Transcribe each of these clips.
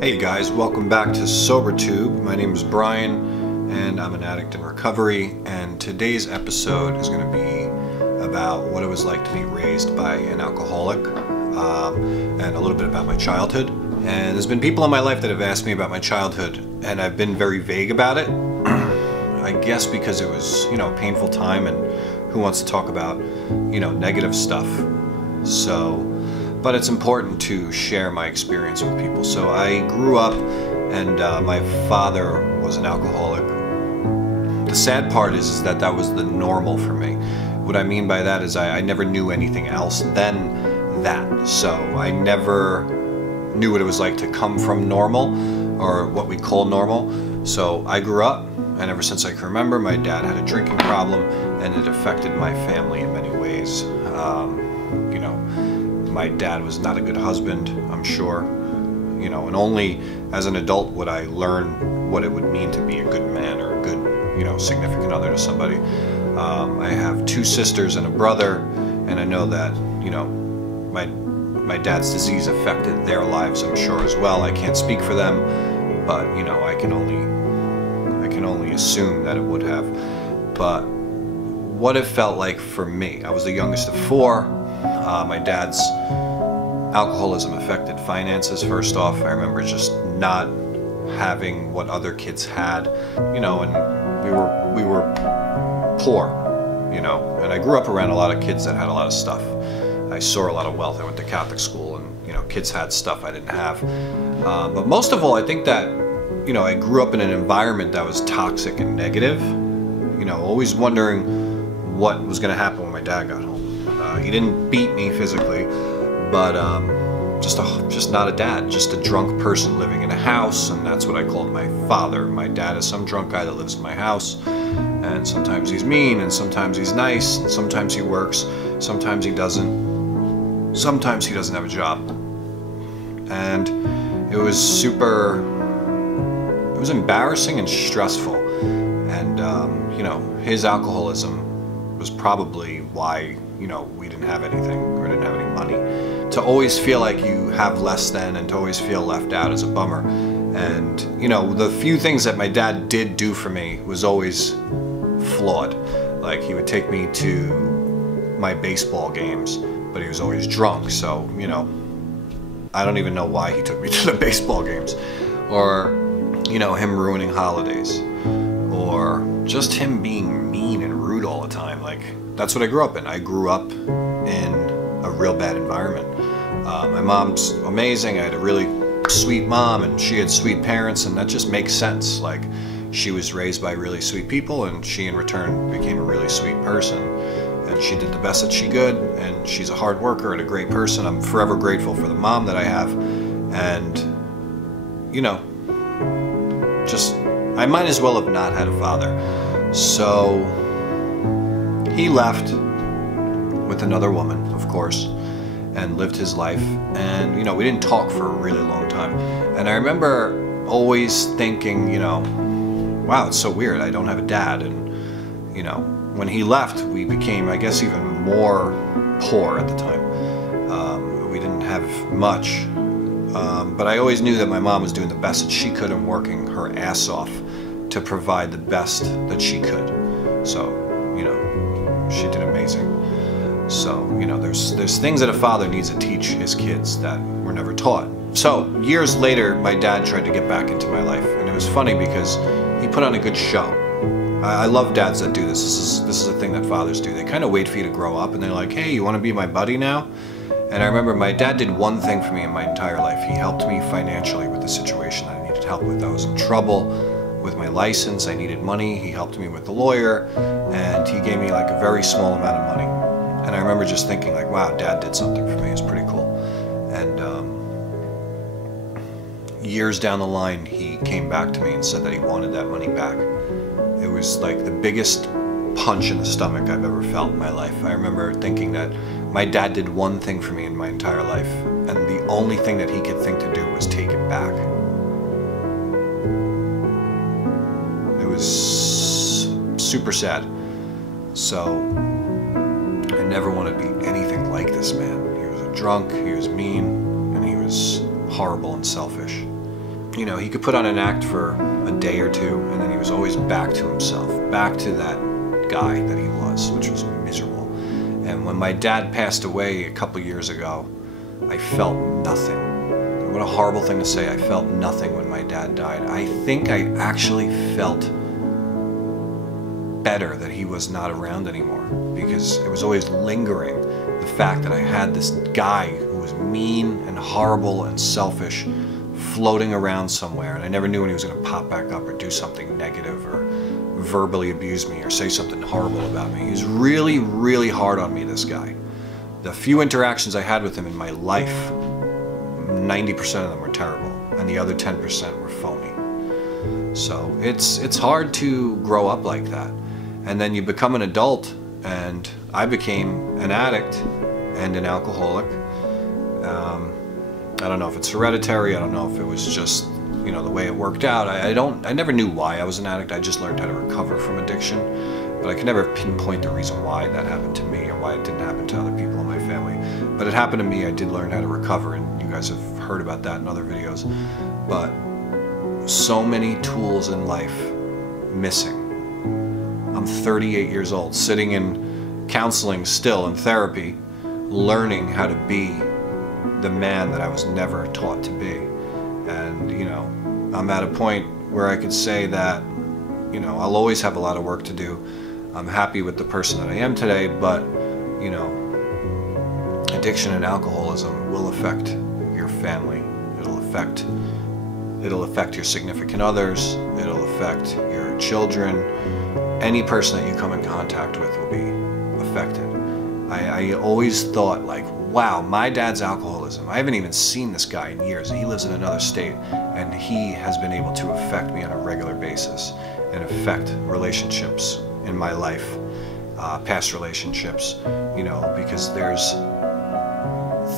Hey guys, welcome back to SoberTube. My name is Brian and I'm an addict in recovery, and today's episode is going to be about what it was like to be raised by an alcoholic and a little bit about my childhood. And there's been people in my life that have asked me about my childhood and I've been very vague about it. I guess because it was, a painful time, and who wants to talk about, negative stuff. But it's important to share my experience with people. So I grew up and my father was an alcoholic. The sad part is that that was the normal for me. What I mean by that is I never knew anything else than that. So I never knew what it was like to come from normal, or what we call normal. So I grew up, and ever since I can remember, my dad had a drinking problem and it affected my family in many ways. My dad was not a good husband, I'm sure, and only as an adult would I learn what it would mean to be a good man or a good, significant other to somebody. I have two sisters and a brother, and I know that, my dad's disease affected their lives, I'm sure, as well. I can't speak for them, but, I can only assume that it would have. But what it felt like for me, I was the youngest of four. My dad's alcoholism affected finances, first off. I remember just not having what other kids had, and we were poor, and I grew up around a lot of kids that had a lot of stuff. I saw a lot of wealth. I went to Catholic school, and, kids had stuff I didn't have. But most of all, I think that, I grew up in an environment that was toxic and negative, always wondering what was going to happen when my dad got home. He didn't beat me physically, but just not a dad, just a drunk person living in a house, and that's what I called my father. My dad is some drunk guy that lives in my house, and sometimes he's mean, and sometimes he's nice, and sometimes he works, sometimes he doesn't, sometimes he doesn't have a job. And it was embarrassing and stressful, and his alcoholism was probably why we didn't have anything, or didn't have any money. To always feel like you have less than, and to always feel left out, is a bummer. And the few things that my dad did do for me was always flawed. Like, he would take me to my baseball games, but he was always drunk, so I don't even know why he took me to the baseball games. Or him ruining holidays, or just him being mean and rude all the time. Like, that's what I grew up in. I grew up in a real bad environment. My mom's amazing. I had a really sweet mom, and she had sweet parents, and that just makes sense. Like, she was raised by really sweet people, and she in return became a really sweet person. And she did the best that she could, and she's a hard worker and a great person. I'm forever grateful for the mom that I have. And, I might as well have not had a father. So he left with another woman, of course, and lived his life. And, we didn't talk for a really long time. And I remember always thinking, wow, it's so weird, I don't have a dad. And, when he left, we became, I guess, even more poor at the time. We didn't have much. But I always knew that my mom was doing the best that she could and working her ass off to provide the best that she could. So, she did amazing. So, there's things that a father needs to teach his kids that were never taught. So, years later, my dad tried to get back into my life, and it was funny because he put on a good show. I love dads that do this. This is a thing that fathers do. They kind of wait for you to grow up, and they're like, hey, you want to be my buddy now? And I remember my dad did one thing for me in my entire life. He helped me financially with the situation that I needed help with. I was in trouble with my license. I needed money. He helped me with the lawyer, and he gave me like a very small amount of money. And I remember just thinking, like, wow, Dad did something for me. It's pretty cool. And years down the line, he came back to me and said that he wanted that money back. It was like the biggest punch in the stomach I've ever felt in my life. I remember thinking that my dad did one thing for me in my entire life, and the only thing that he could think to do was take it back. It was super sad. So I never want to be anything like this man. He was a drunk, he was mean, and he was horrible and selfish. you know, he could put on an act for a day or two, and then he was always back to himself, back to that guy that he was, which was miserable. And when my dad passed away a couple years ago, I felt nothing. What a horrible thing to say. I felt nothing when my dad died. I think I actually felt better that he was not around anymore, because it was always lingering, the fact that I had this guy who was mean and horrible and selfish floating around somewhere, and I never knew when he was going to pop back up or do something negative or verbally abuse me or say something horrible about me. He was really, really hard on me, this guy. The few interactions I had with him in my life, 90% of them were terrible, and the other 10% were phony. So it's hard to grow up like that. And then you become an adult, and I became an addict and an alcoholic. I don't know if it's hereditary, I don't know if it was just, you know, the way it worked out. I never knew why I was an addict. I just learned how to recover from addiction, but I could never pinpoint the reason why that happened to me or why it didn't happen to other people in my family. But it happened to me. I did learn how to recover, and you guys have heard about that in other videos. But so many tools in life missing. I'm 38 years old, sitting in counseling still, in therapy, learning how to be the man that I was never taught to be. And, you know, I'm at a point where I could say that, you know, I'll always have a lot of work to do. I'm happy with the person that I am today, but, you know, addiction and alcoholism will affect your family. It'll affect your significant others. It'll affect your children. Any person that you come in contact with will be affected. I always thought, like, wow, my dad's alcoholism, I haven't even seen this guy in years, and he lives in another state, and he has been able to affect me on a regular basis and affect relationships in my life, past relationships, you know, because there's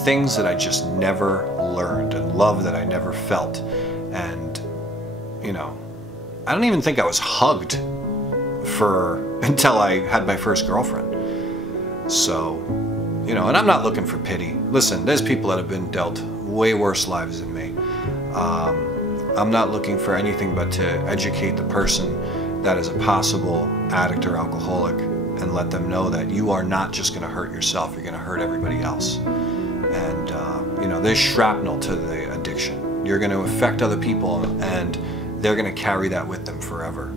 things that I just never learned and love that I never felt. And, you know, I don't even think I was hugged until I had my first girlfriend. So, you know, and I'm not looking for pity. Listen, there's people that have been dealt way worse lives than me. I'm not looking for anything but to educate the person that is a possible addict or alcoholic and let them know that you are not just going to hurt yourself, you're going to hurt everybody else. And, you know, there's shrapnel to the addiction. You're going to affect other people, and they're going to carry that with them forever.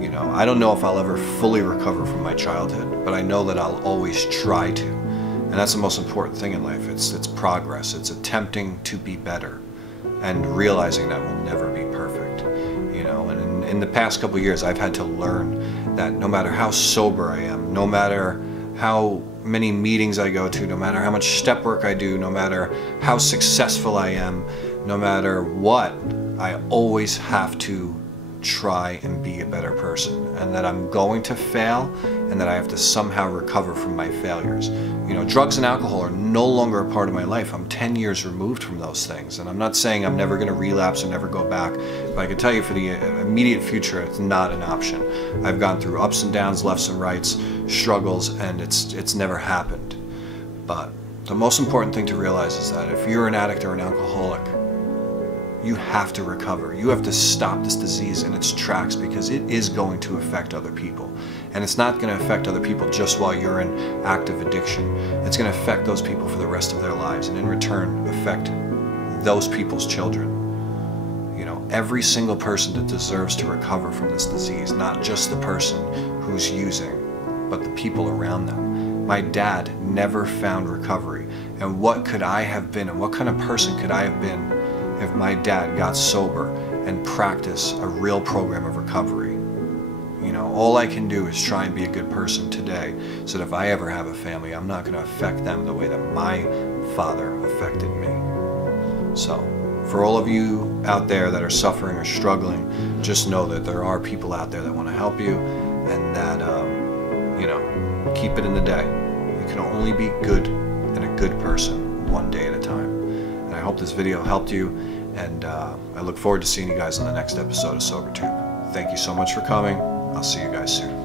You know, I don't know if I'll ever fully recover from my childhood, but I know that I'll always try to. And that's the most important thing in life. It's progress. It's attempting to be better and realizing that we'll never be perfect. You know, and in the past couple of years, I've had to learn that no matter how sober I am, no matter how many meetings I go to, no matter how much step work I do, no matter how successful I am, no matter what, I always have to try and be a better person, and that I'm going to fail, and that I have to somehow recover from my failures. You know, drugs and alcohol are no longer a part of my life. I'm 10 years removed from those things, and I'm not saying I'm never going to relapse or never go back, but I can tell you for the immediate future, it's not an option. I've gone through ups and downs, lefts and rights, struggles, and it's never happened. But the most important thing to realize is that if you're an addict or an alcoholic, you have to recover. You have to stop this disease in its tracks, because it is going to affect other people. And it's not going to affect other people just while you're in active addiction. It's going to affect those people for the rest of their lives, and in return affect those people's children. You know, every single person that deserves to recover from this disease, not just the person who's using, but the people around them. My dad never found recovery. And what could I have been, and what kind of person could I have been if my dad got sober and practiced a real program of recovery? You know, all I can do is try and be a good person today, so that if I ever have a family, I'm not going to affect them the way that my father affected me. So, for all of you out there that are suffering or struggling, just know that there are people out there that want to help you, and that, you know, keep it in the day. You can only be good and a good person one day at a time. And I hope this video helped you, and I look forward to seeing you guys on the next episode of SoberTube. Thank you so much for coming. I'll see you guys soon.